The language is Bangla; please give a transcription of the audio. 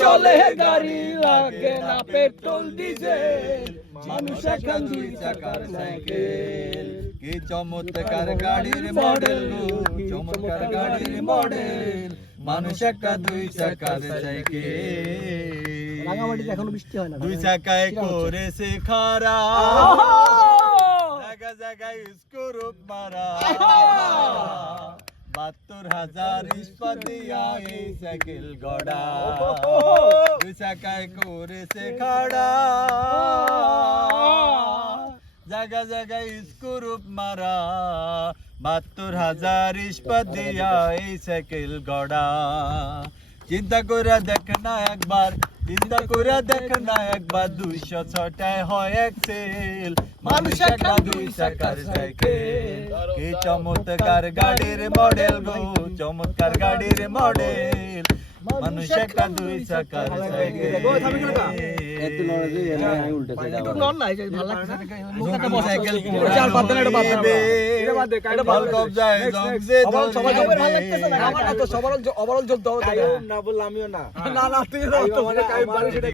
চলে গাড়ি লাগে না পেট্রোল ডিজেল মানুষ এখন দুই চাকার সাইকেল কি চমৎকার গাড়ির মডেল চমৎকার গাড়ির মডেল মানুষ একটা দুই চাকার সাইকেল রাঙামাটিতে এখনো বৃষ্টি হয় না দুই চাকায় করেছে খারা জায়গা জায়গায় স্ক্রুপ মারা ৭২,০০০ ইস্পাত দিয়া এই সাইকেল গড়া দুই চাকায় করেছে খাড়া জায়গা জায়গায় স্ক্রুপ মারা ৭২,০০০ ইস্পাত দিয়া এই সাইকেল গড়া চিন্তা করে দেখ না একবার চিন্তা করে দেখ না একবার ২০৬টায় হয় এক্সেল মানুষ একটা দুই চাকার সাইকেল কি চমৎকার গাড়ির মডেল গো চমৎকার গাড়ির মডেল মানুষ একটা দুই চাকার সাইকেল একটু নড়ে যে উল্টে একটু নড় না এই ভালো লাগছে মুখটা বসে সাইকেল চার পাঁচ দিন এটা বাদ দে এটা বাদ দে কাইটা ভালো কবজায় জংজে সবাই ভালো লাগতেছে না আমার তো সবার ওভারঅল জল দাও না বললাম আমিও না না তুই